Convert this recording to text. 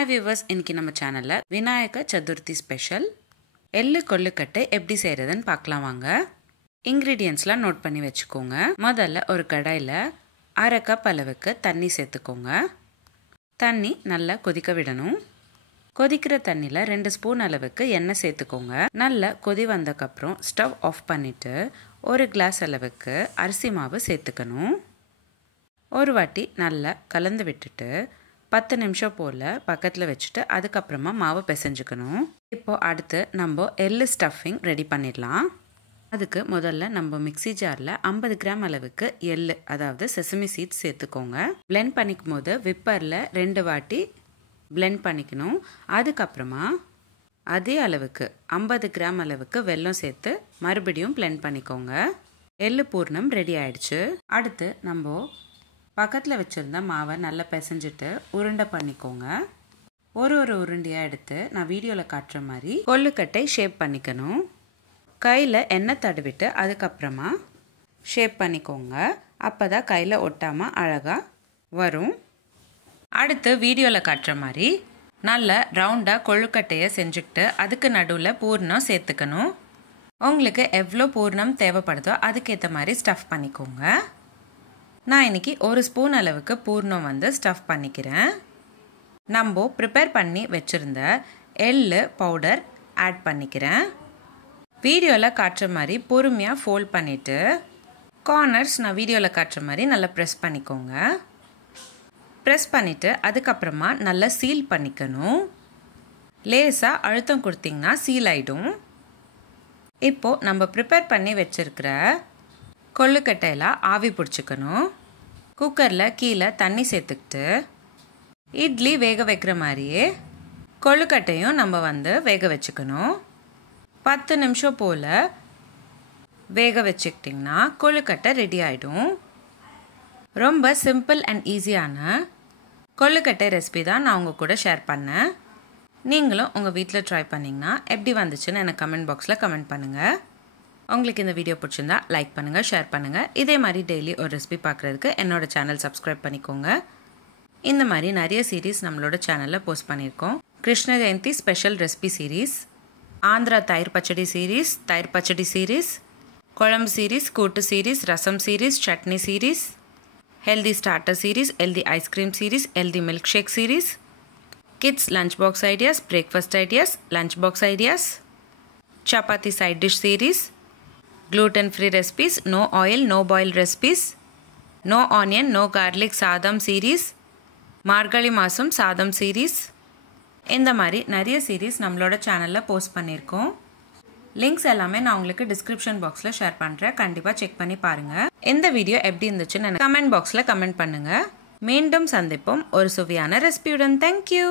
Hi viewers, இன்னைக்கு நம்ம சேனல்ல விநாயக சதுர்த்தி ஸ்பெஷல் எள்ளு கொள்ளுக்கட்டை எப்படி செய்யறதுன்னு பார்க்கலாம் வாங்க. இன்கிரிடியன்ட்ஸ்லாம் நோட் பண்ணி வச்சுக்கோங்க. முதல்ல ஒரு கடாயில 1/2 கப் அளவுக்கு தண்ணி சேர்த்துக்கோங்க. தண்ணி நல்லா கொதிக்க விடணும். கொதிக்கிற தண்ணியில் 2 ஸ்பூன் அளவுக்கு எண்ணெய் சேர்த்துக்கோங்க. நல்லா கொதி வந்தக்கப்புறம் ஸ்டவ் ஆஃப் பண்ணிவிட்டு 1 கிளாஸ் அளவுக்கு அரிசி மாவு சேர்த்துக்கணும். ஒரு வாட்டி நல்லா கலந்து விட்டுட்டு 10 நிமிஷம் போல் பக்கத்தில் வச்சுட்டு அதுக்கப்புறமா மாவு பிசைஞ்சுக்கணும். இப்போது அடுத்து நம்ம எள்ளு ஸ்டஃபிங் ரெடி பண்ணிடலாம். அதுக்கு முதல்ல நம்ம மிக்ஸி ஜாரில் 50 கிராம் அளவுக்கு எள்ளு அதாவது செசமி சீட்ஸ் சேர்த்துக்கோங்க. பிளெண்ட் பண்ணிக்கும் போது விப்பரில் 2 வாட்டி பிளெண்ட் பண்ணிக்கணும். அதுக்கப்புறமா அதே அளவுக்கு 50 கிராம் அளவுக்கு வெல்லம் சேர்த்து மறுபடியும் பிளெண்ட் பண்ணிக்கோங்க. எள்ளு பூர்ணம் ரெடி ஆயிடுச்சு. அடுத்து நம்ம பக்கத்தில் வச்சுருந்த மாவை நல்லா பிசைஞ்சிட்டு உருண்டை பண்ணிக்கோங்க. ஒரு உருண்டையாக எடுத்து நான் வீடியோவில் காட்டுற மாதிரி கொள்ளுக்கட்டை ஷேப் பண்ணிக்கணும். கையில் எண்ணெய் தடவிட்டு அதுக்கப்புறமா ஷேப் பண்ணிக்கோங்க. அப்போ தான் கையில் ஒட்டாமல் அழகாக வரும். அடுத்து வீடியோவில் காட்டுற மாதிரி நல்ல ரவுண்டாக கொள்ளுக்கட்டையை செஞ்சுக்கிட்டு அதுக்கு நடுவில் பூர்ணம் சேர்த்துக்கணும். உங்களுக்கு எவ்வளோ பூர்ணம் தேவைப்படுதோ அதுக்கேற்ற மாதிரி ஸ்டஃப் பண்ணிக்கோங்க. நான் இன்றைக்கி 1 ஸ்பூன் அளவுக்கு பூர்ணம் ஸ்டஃப் பண்ணிக்கிறேன். நம்ம ப்ரிப்பேர் பண்ணி வச்சுருந்த எள்ளு பவுடர் ஆட் பண்ணிக்கிறேன். வீடியோவில் காட்டுற மாதிரி பொறுமையாக ஃபோல்ட் பண்ணிவிட்டு கார்னர்ஸ் நான் வீடியோவில் காட்டுற மாதிரி நல்லா ப்ரெஸ் பண்ணிக்கோங்க. ப்ரெஸ் பண்ணிவிட்டு அதுக்கப்புறமா நல்லா சீல் பண்ணிக்கணும். லேசாக அழுத்தம் கொடுத்திங்கன்னா சீல் ஆகிடும். இப்போது நம்ம ப்ரிப்பேர் பண்ணி வச்சுருக்கிற கொள்ளுக்கட்டையில் ஆவி பிடிச்சிக்கணும். குக்கரில் கீழே தண்ணி சேர்த்துக்கிட்டு இட்லி வேக வைக்கிற மாதிரியே கொள்ளுக்கட்டையும் நம்ம வேக வச்சுக்கணும். 10 நிமிஷம் போல் வேக வச்சுக்கிட்டிங்கன்னா கொள்ளுக்கட்டை ரெடி ஆகிடும். ரொம்ப சிம்பிள் அண்ட் ஈஸியான கொள்ளுக்கட்டை ரெசிபி தான் நான் உங்கள் கூட ஷேர் பண்ணேன். நீங்களும் உங்கள் வீட்டில் ட்ரை பண்ணிங்கன்னா எப்படி வந்துச்சுன்னு எனக்கு கமெண்ட் பாக்ஸில் கமெண்ட் பண்ணுங்கள். உங்களுக்கு இந்த வீடியோ பிடிச்சிருந்தா லைக் பண்ணுங்கள், ஷேர் பண்ணுங்கள். இதே மாதிரி டெய்லி ஒரு ரெசிபி பார்க்குறதுக்கு என்னோடய சேனல் சப்ஸ்கிரைப் பண்ணிக்கோங்க. இந்த மாதிரி நிறைய சீரீஸ் நம்மளோட சேனலில் போஸ்ட் பண்ணியிருக்கோம். Krishna Jayanthi special recipe series, Andhra தயிர் பச்சடி சீரீஸ், தயிர் பச்சடி சீரீஸ், குழம்பு சீரீஸ், கூட்டு சீரீஸ், ரசம் சீரீஸ், சட்னி series, healthy starter series, healthy ice cream series, healthy milkshake series, kids lunch box ideas, breakfast ideas, lunch box ideas, சப்பாத்தி side dish series, gluten free recipes, no oil no boil recipes, no onion no garlic சாதம் series, மார்கழி மாதம் சாதம் series, இந்த மாதிரி நிறைய series நம்மளோட சேனலில் post பண்ணியிருக்கோம். லிங்க்ஸ் எல்லாமே நான் உங்களுக்கு டிஸ்கிரிப்ஷன் பாக்ஸில் ஷேர் பண்ணுறேன். கண்டிப்பாக செக் பண்ணி பாருங்கள். இந்த வீடியோ எப்படி இருந்துச்சுன்னு கமெண்ட் பாக்ஸில் கமெண்ட் பண்ணுங்கள். மீண்டும் சந்திப்போம் ஒரு சுவையான ரெசிபியுடன். தேங்க்யூ.